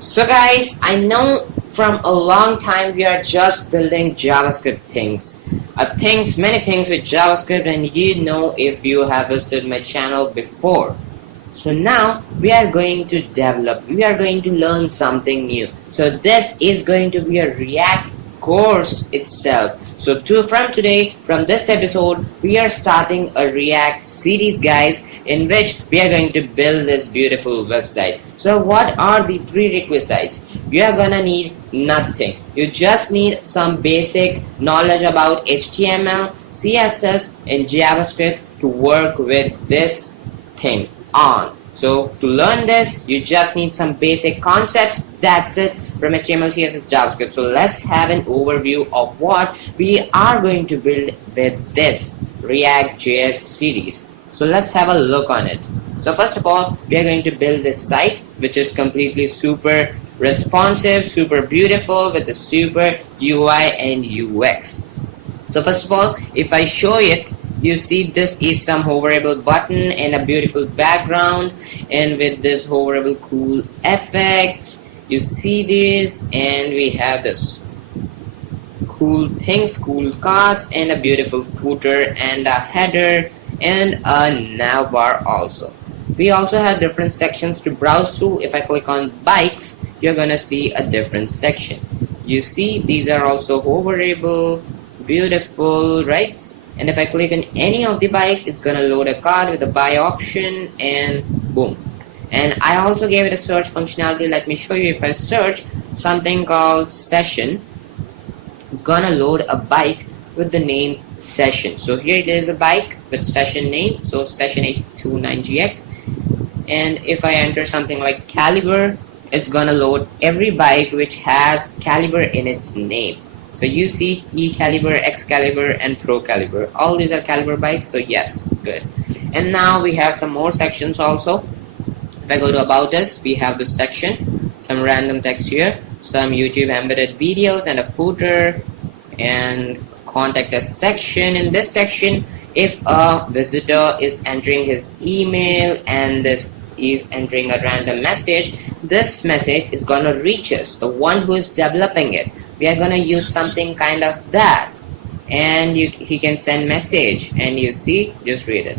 So guys, I know from a long time we are just building JavaScript things. Many things with JavaScript, and you know if you have visited my channel before. So now we are going to develop, we are going to learn something new. So this is going to be a React course itself. So from today, from this episode, we are starting a React series, guys, in which we are going to build this beautiful website. So what are the prerequisites? You are gonna need nothing. You just need some basic knowledge about HTML, CSS, and JavaScript to work with this thing on. So to learn this, you just need some basic concepts. That's it from HTML, CSS, JavaScript. So let's have an overview of what we are going to build with this react.js series. So let's have a look on it. So first of all, we are going to build this site, which is completely super responsive, super beautiful with a super UI and UX. So first of all, if I show it, you see this is some hoverable button and a beautiful background, and with this hoverable cool effects, you see this, and we have this cool things, cool cards, and a beautiful footer and a header and a nav bar also. We also have different sections to browse through. If I click on bikes, you're gonna see a different section. You see these are also hoverable, beautiful, right? And if I click on any of the bikes, it's gonna load a card with a buy option, and boom. And I also gave it a search functionality. Let me show you. If I search something called session, it's gonna load a bike with the name session. So here it is, a bike with session name, so session 829GX. And if I enter something like caliber, it's gonna load every bike which has caliber in its name. So you see E caliber, X caliber, and Pro caliber. All these are caliber bikes, so yes, good. And now we have some more sections also. If I go to About Us, we have this section, some random text here, some YouTube embedded videos, and a footer, and Contact Us section. In this section, if a visitor is entering his email and this is entering a random message, this message is gonna reach us, the one who is developing it. We are gonna use something kind of that, and he can send message, and you see, just read it.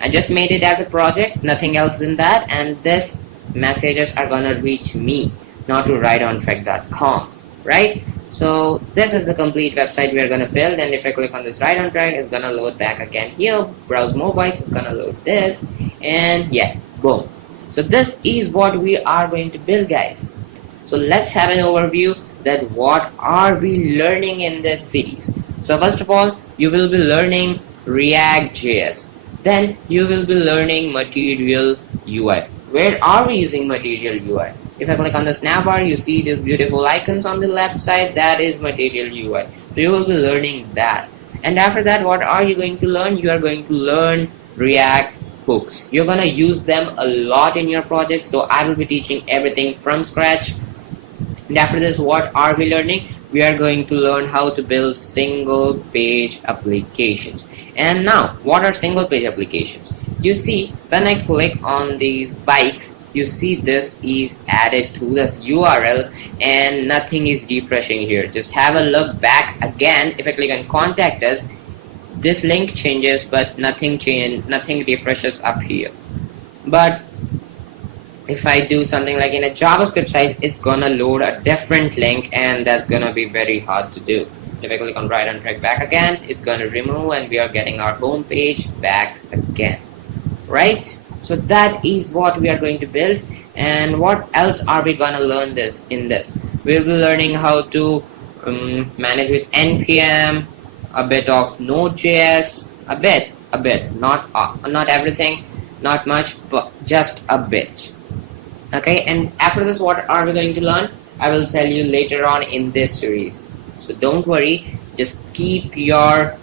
I just made it as a project, nothing else than that, and this messages are gonna reach me, not to writeontrack.com, right? So this is the complete website we are gonna build, and if I click on this write on track, it's gonna load back again here. Browse mobiles, it's gonna load this, and yeah, boom. So this is what we are going to build, guys. So let's have an overview that what are we learning in this series. So first of all, you will be learning react.js. Then you will be learning material UI. Where are we using material UI? If I click on this nav bar, you see these beautiful icons on the left side. That is material UI. So you will be learning that. And after that, what are you going to learn? You are going to learn React hooks. You're gonna use them a lot in your project. So I will be teaching everything from scratch. And after this, what are we learning? We are going to learn how to build single page applications. And now, what are single page applications? You see, when I click on these bikes, you see this is added to this URL and nothing is refreshing here. Just have a look back again. If I click on Contact Us, this link changes, but nothing refreshes up here. But if I do something like in a JavaScript site, it's gonna load a different link, and that's gonna be very hard to do. If I click on write on track back again, it's gonna remove, and we are getting our home page back again, right? So that is what we are going to build. And what else are we gonna learn in this? We'll be learning how to manage with npm, a bit of nodejs, a bit, not everything, not much, but just a bit. Okay, and after this, what are we going to learn? I will tell you later on in this series. So don't worry, just keep your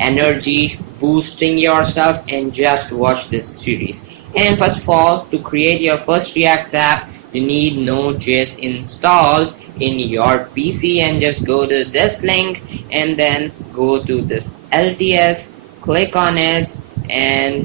energy boosting yourself and just watch this series. And first of all, to create your first React app, you need Node.js installed in your PC, and just go to this link and then go to this LTS, click on it, and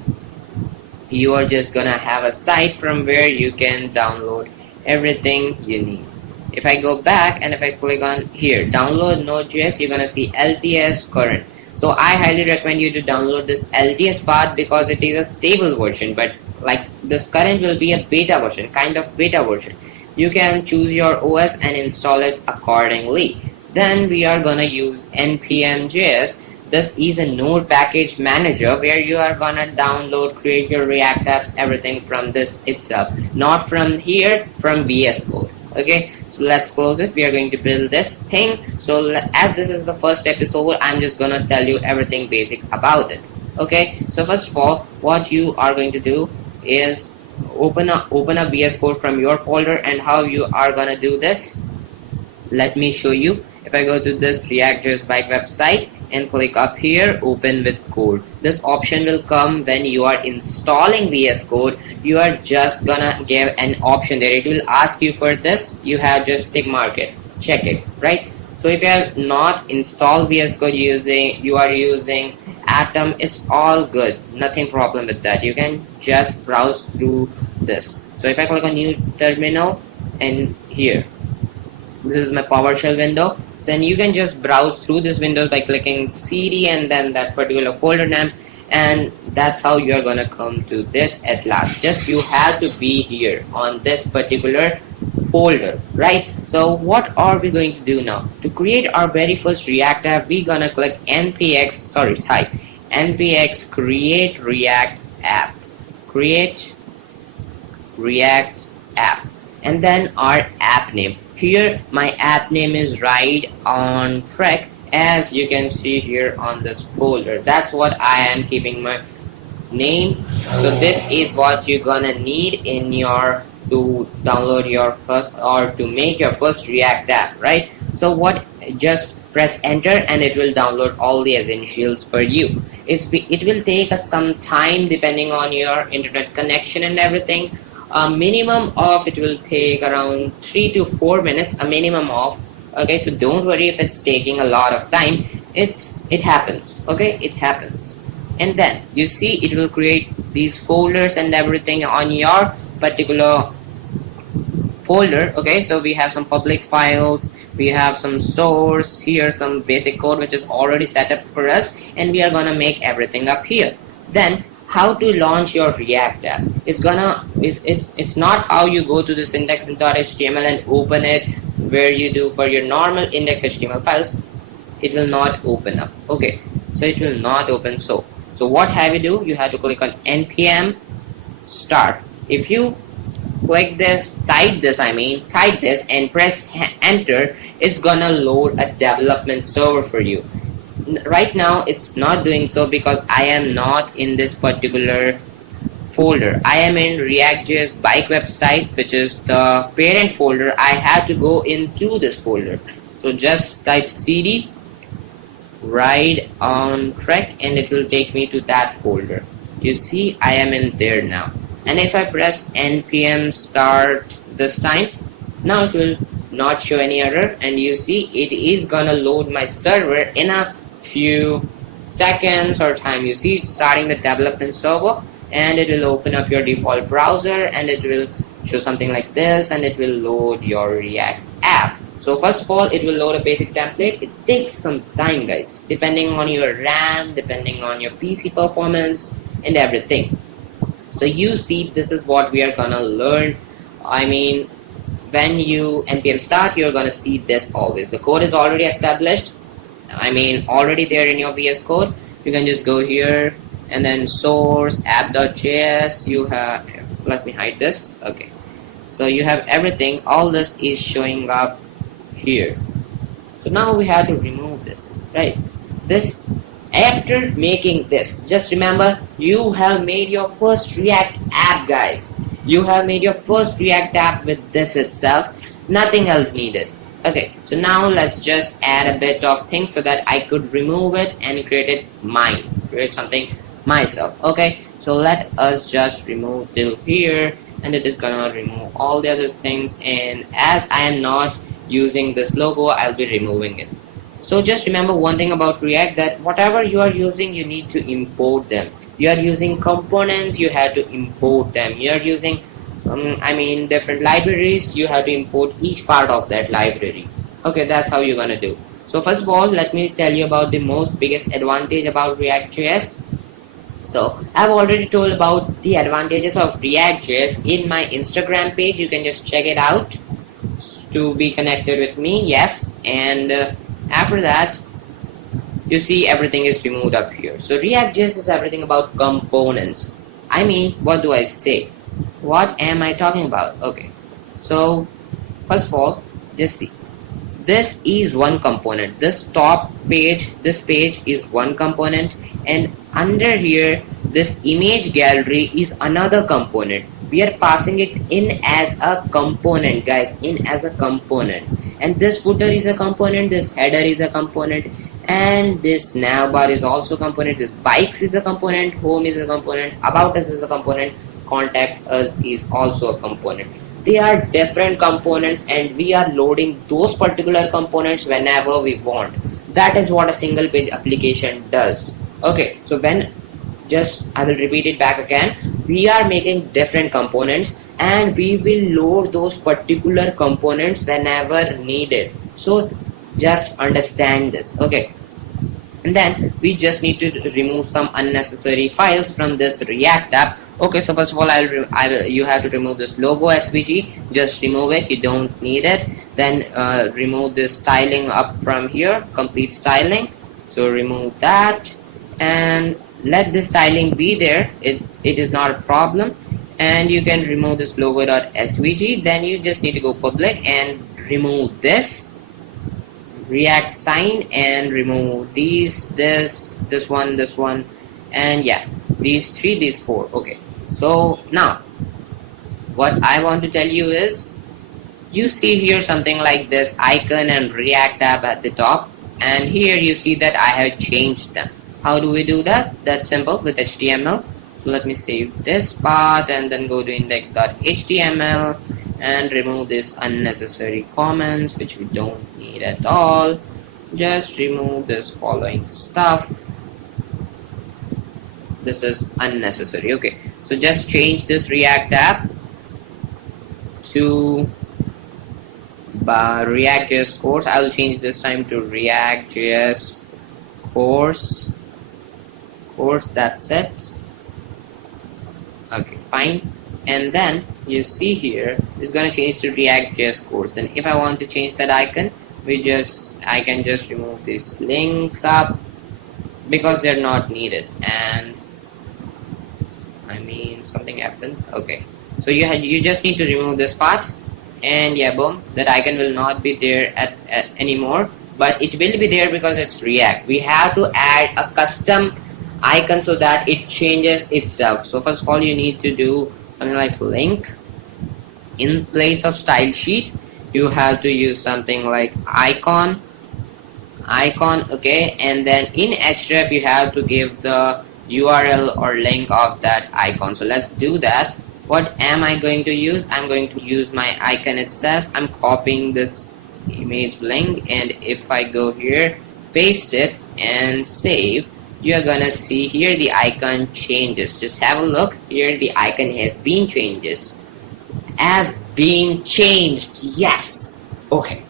you are just gonna have a site from where you can download everything you need. If I go back and if I click on here, download nodejs, you're gonna see LTS current. So I highly recommend you to download this LTS path because it is a stable version, but like this current will be a beta version, kind of beta version. You can choose your OS and install it accordingly. Then we are gonna use npm.js. This is a node package manager where you are gonna download, create your React apps, everything from this itself, not from here, from VS Code. Okay, so let's close it. We are going to build this thing. So as this is the first episode, I'm just gonna tell you everything basic about it. Okay, so first of all, what you are going to do is open a VS Code from your folder. And how you are gonna do this, let me show you. If I go to this react.js bike website and click up here, open with code, this option will come when you are installing VS Code. You are just gonna give an option there. It will ask you for this. You have just tick mark it, check it, right? So if you have not installed VS Code, you are using Atom, it's all good, nothing problem with that. You can just browse through this. So if I click on new terminal and here, this is my PowerShell window. So then you can just browse through this window by clicking CD and then that particular folder name, and that's how you're gonna come to this at last. Just you have to be here on this particular folder, right? So what are we going to do now? To create our very first React app, we're gonna click type npx create react app, create react app, and then our app name. Here my app name is Ride on Track, as you can see here on this folder. That's what I am keeping my name. So this is what you're gonna need in your to download your first or to make your first React app, right? So what, just press enter and it will download all the essentials for you. It will take us some time depending on your internet connection and everything. A minimum of it will take around 3 to 4 minutes, a minimum of. Okay, so don't worry if it's taking a lot of time. It happens. Okay, it happens. And then you see it will create these folders and everything on your particular folder. Okay, so we have some public files, we have some source here, some basic code which is already set up for us, and we are gonna make everything up here. Then how to launch your React app. It's not how you go to this index.html and open it where you do for your normal index.html files. It will not open up. Okay, so it will not open. So what have you do? You have to click on npm start. If you click this, type this and press enter, it's gonna load a development server for you. Right now it's not doing so because I am not in this particular folder. I am in react.js bike website, which is the parent folder. I had to go into this folder. So just type cd ride on track and it will take me to that folder. You see I am in there now. And if I press npm start this time, now it will not show any error, and you see it is gonna load my server in a few seconds or time. You see it's starting the development server, and it will open up your default browser and it will show something like this, and it will load your React app. So first of all, it will load a basic template. It takes some time, guys, depending on your RAM, depending on your PC performance and everything. So you see, this is what we are gonna learn. I mean, when you npm start, you're gonna see this always. The code is already established. I mean, already there in your VS Code. You can just go here and then source app.js. You have, let me hide this. Okay, so you have everything. All this is showing up here. So now we have to remove this, right? This, after making this, just remember you have made your first React app, guys. You have made your first React app with this itself. Nothing else needed. Okay, so now let's just add a bit of things so that I could remove it and create something myself. Okay, so let us just remove till here, and it is gonna remove all the other things. And as I am not using this logo, I'll be removing it. So just remember one thing about React, that whatever you are using, you need to import them. You are using components, you have to import them. You are using I mean different libraries, you have to import each part of that library. Okay, that's how you're gonna do. So first of all, let me tell you about the most biggest advantage about React.js. So I've already told about the advantages of React.js in my Instagram page. You can just check it out to be connected with me. Yes, and after that, you see everything is removed up here. So React.js is everything about components. I mean, what do I say? What am I talking about? Okay, so first of all, just see. This is one component. This top page, this page is one component, and under here, this image gallery is another component. We are passing it in as a component, guys, in as a component. And this footer is a component, this header is a component, and this navbar is also a component, this bikes is a component, home is a component, about us is a component, contact us is also a component. They are different components and we are loading those particular components whenever we want. That is what a single page application does. Okay, so when just I will repeat it back again, we are making different components and we will load those particular components whenever needed. So just understand this. Okay, and then we just need to remove some unnecessary files from this React app. Okay, so first of all, you have to remove this logo SVG. Just remove it, you don't need it. Then remove this styling up from here, complete styling. So remove that and let this styling be there. It is not a problem. And you can remove this logo.svg. Then you just need to go public and remove this React sign and remove these, this one, and yeah, these three, these four. Okay, so now what I want to tell you is, you see here something like this icon and React app at the top, and here you see that I have changed them. How do we do that? That's simple, with HTML. So let me save this part and then go to index.html and remove this unnecessary comments which we don't need at all. Just remove this following stuff. This is unnecessary. Okay, so just change this React app to react.js course. I will change this time to react.js course. That's it. Okay, fine. And then you see here it's gonna change to React.js course. Then if I want to change that icon, I can just remove these links up because they're not needed. And I mean something happened. Okay, so you just need to remove this part, and yeah, boom, that icon will not be there at anymore, but it will be there because it's React. We have to add a custom icon so that it changes itself. So first of all, you need to do something like link. In place of style sheet, you have to use something like icon. Okay, and then in href you have to give the URL or link of that icon. So let's do that. What am I going to use? I'm going to use my icon itself. I'm copying this image link, and if I go here, paste it and save, you're gonna see here the icon changes. Just have a look here, the icon has been changed. Yes. Okay,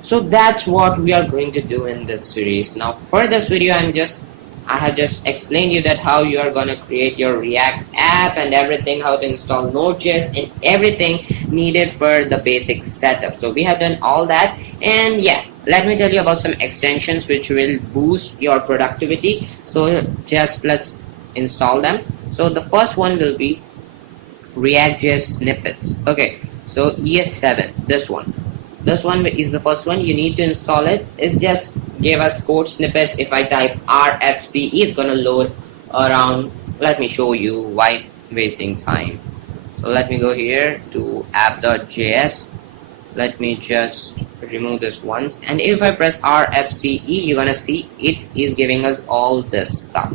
so that's what we are going to do in this series. Now for this video, I have just explained you that how you are gonna create your React app and everything, how to install nodejs and everything needed for the basic setup. So we have done all that, and yeah, let me tell you about some extensions which will boost your productivity. So just let's install them. So the first one will be react.js snippets. Okay, so ES7, this one is the first one. You need to install it. It just gave us code snippets. If I type RFCE, it's gonna load around. Let me show you why wasting time. So let me go here to app.js. Let me just remove this once, and if I press RFCE, you're gonna see it is giving us all this stuff.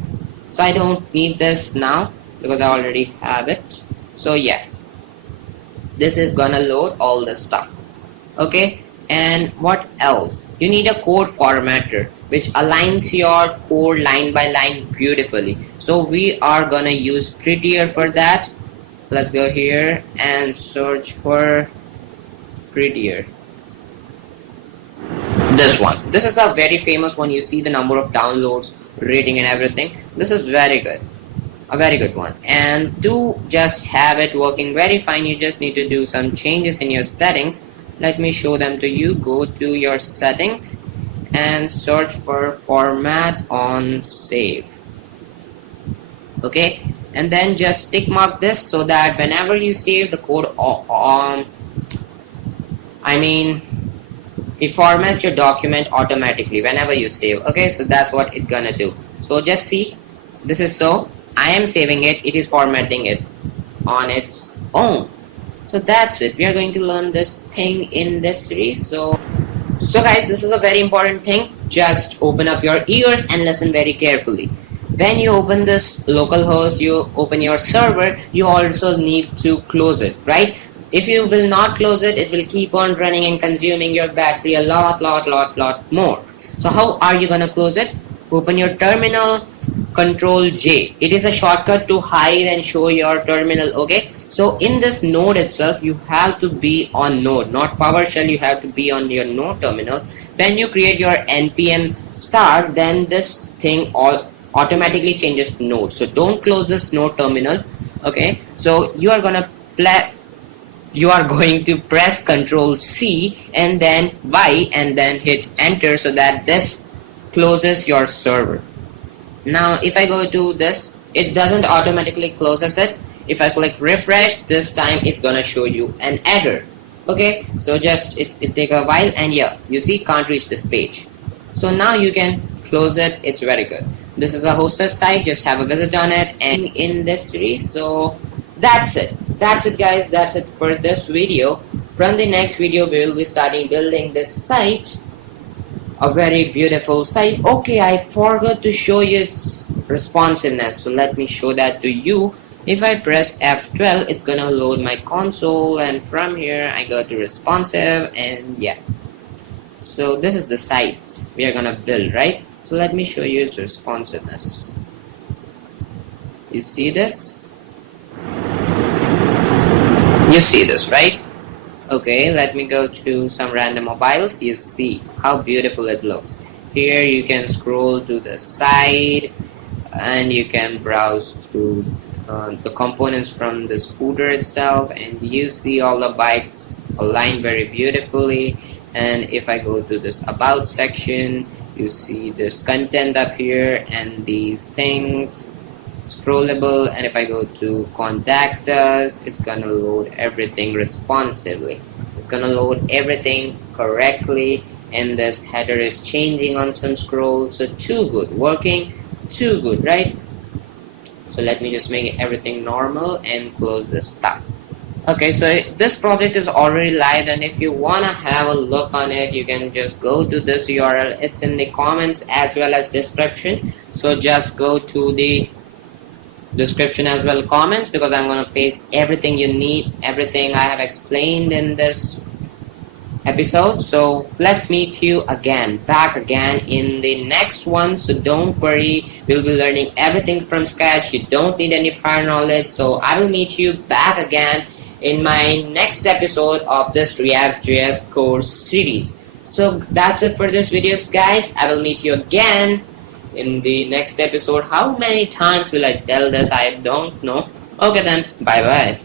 So I don't need this now because I already have it. So yeah, this is gonna load all this stuff. Okay, and what else? You need a code formatter which aligns your code line by line beautifully. So we are gonna use Prettier for that. let's go here and search for prettier. This one. This is the very famous one. You see the number of downloads, rating and everything. This is very good. A very good one. And to just have it working very fine, you just need to do some changes in your settings. Let me show them to you. Go to your settings and search for format on save. Okay, and then just tick mark this so that whenever you save the code it formats your document automatically whenever you save. Okay, so that's what it's gonna do. So just see, this is so I am saving it, it is formatting it on its own. So that's it. We are going to learn this thing in this series. So guys, this is a very important thing. Just open up your ears and listen very carefully. When you open this localhost, you open your server, you also need to close it, right? If you will not close it, it will keep on running and consuming your battery a lot more. So how are you gonna close it? Open your terminal, Control J. It is a shortcut to hide and show your terminal. Okay, so in this node itself, you have to be on node, not PowerShell. You have to be on your node terminal. When you create your npm start, then this thing all automatically changes to node. So don't close this node terminal. Okay, so you are going to press Control C and then Y and then hit enter so that this closes your server. Now if I go to this, it doesn't automatically closes it. If I click refresh, this time it's gonna show you an error. Okay, so just it take a while, and yeah, you see can't reach this page. So now you can close it. It's very good. This is a hosted site, just have a visit on it and in this series. So that's it guys, that's it for this video. From the next video we will be starting building this site, a very beautiful site. Okay, I forgot to show you its responsiveness, so let me show that to you. If I press F12, it's gonna load my console, and from here I go to responsive, and yeah, so this is the site we are gonna build, right? So let me show you its responsiveness. You see this? You see this, right? Okay, let me go to some random mobiles. You see how beautiful it looks. Here you can scroll to the side and you can browse through the components from this footer itself, and you see all the bytes aligned very beautifully. And if I go to this about section, you see this content up here and these things scrollable, and if I go to contact us, it's gonna load everything responsively. It's gonna load everything correctly, and this header is changing on some scroll. So too good, working too good, right? So let me just make everything normal and close this stuff. Okay, so this project is already live, and if you wanna have a look on it, you can just go to this URL. It's in the comments as well as description. So just go to the description as well comments, because I'm gonna paste everything you need, everything I have explained in this episode. So let's meet you back again in the next one. So don't worry, we'll be learning everything from scratch. You don't need any prior knowledge. So I will meet you back again in my next episode of this react.js course series. So that's it for this video, guys. I will meet you again in the next episode. How many times will I tell this? I don't know. Okay then, bye bye.